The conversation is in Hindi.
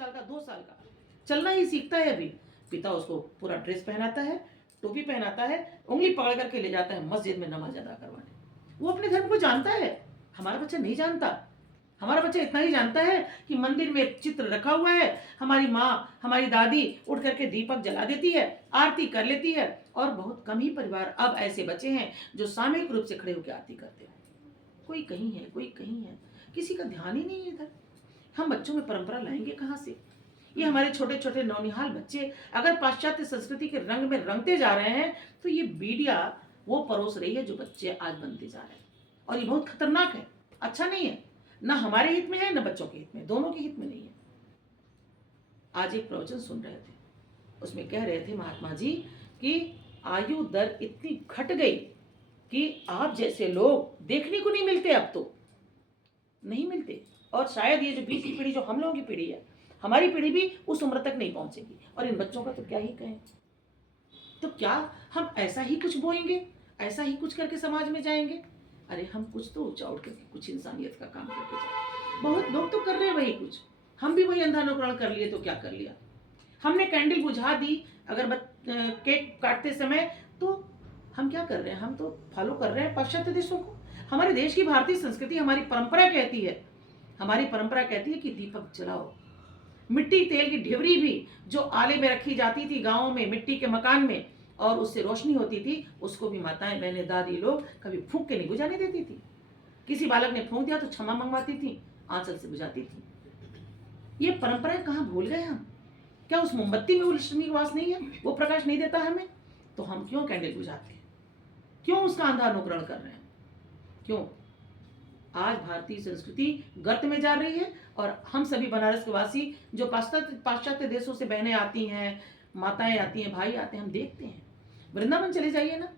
साल का 2 साल का चलना ही सीखता है अभी। पिता उसको पूरा ड्रेस पहनाता है, टोपी पहनाता है, उंगली पकड़ करके ले जाता है मस्जिद में नमाज अदा करवाने। वो अपने धर्म को जानता है, हमारा बच्चा नहीं जानता। हमारा बच्चा इतना ही जानता है कि मंदिर में एक चित्र रखा हुआ है, हमारी माँ, हमारी दादी उठ करके दीपक जला देती है, आरती कर लेती है। और बहुत कम ही परिवार अब ऐसे बचे हैं जो सामूहिक रूप से खड़े होकर आरती करते हैं। कोई कहीं है, कोई कहीं है, किसी का ध्यान ही नहीं है इधर। हम बच्चों में परंपरा लाएंगे कहाँ से? ये हमारे छोटे छोटे नौनिहाल बच्चे अगर पाश्चात्य संस्कृति के रंग में रंगते जा रहे हैं तो ये बीड़िया वो परोस रही है जो बच्चे आज बनते जा रहे हैं। और ये बहुत खतरनाक है, अच्छा नहीं है, ना हमारे हित में है ना बच्चों के हित में, दोनों के हित में नहीं है। आज एक प्रवचन सुन रहे थे, उसमें कह रहे थे महात्मा जी कि आयु दर इतनी घट गई कि आप जैसे लोग देखने को नहीं मिलते, अब तो नहीं मिलते। और शायद ये जो बीच की पीढ़ी, जो हम लोगों की पीढ़ी है, हमारी पीढ़ी भी उस उम्र तक नहीं पहुंचेगी। और इन बच्चों का तो क्या ही कहें। तो क्या हम ऐसा ही कुछ बोएंगे, ऐसा ही कुछ करके समाज में जाएंगे? अरे हम कुछ तो ऊंचा उठ करके कुछ इंसानियत का काम करके जाए। बहुत लोग तो कर रहे हैं वही कुछ, हम भी वही अंधानुकरण कर लिए तो क्या कर लिया। हमने कैंडल बुझा दी अगर केक काटते समय, तो हम क्या कर रहे हैं? हम तो फॉलो कर रहे हैं पाश्चात्य देशों को। हमारे देश की भारतीय संस्कृति, हमारी परंपरा कहती है, हमारी परंपरा कहती है कि दीपक जलाओ। मिट्टी तेल की ढिवरी भी जो आले में रखी जाती थी गांवों में, मिट्टी के मकान में, और उससे रोशनी होती थी, उसको भी माताएं बहनें दादी लोग कभी फूंक के नहीं बुझाने देती थी। किसी बालक ने फूंक दिया तो क्षमा मंगवाती थी, आंचल से बुझाती थी। ये परंपराएं कहाँ भूल गए हम? क्या उस मोमबत्ती में वो लक्ष्मी वास नहीं है, वो प्रकाश नहीं देता हमें? तो हम क्यों कैंडल बुझाते हैं? क्यों उसका अंधा अनुकरण कर रहे हैं? क्यों? आज भारतीय संस्कृति गर्त में जा रही है और हम सभी बनारस के वासी जो पाश्चात्य देशों से बहनें आती हैं, माताएं आती हैं, भाई आते हैं, हम देखते हैं। वृंदावन चले जाइए ना,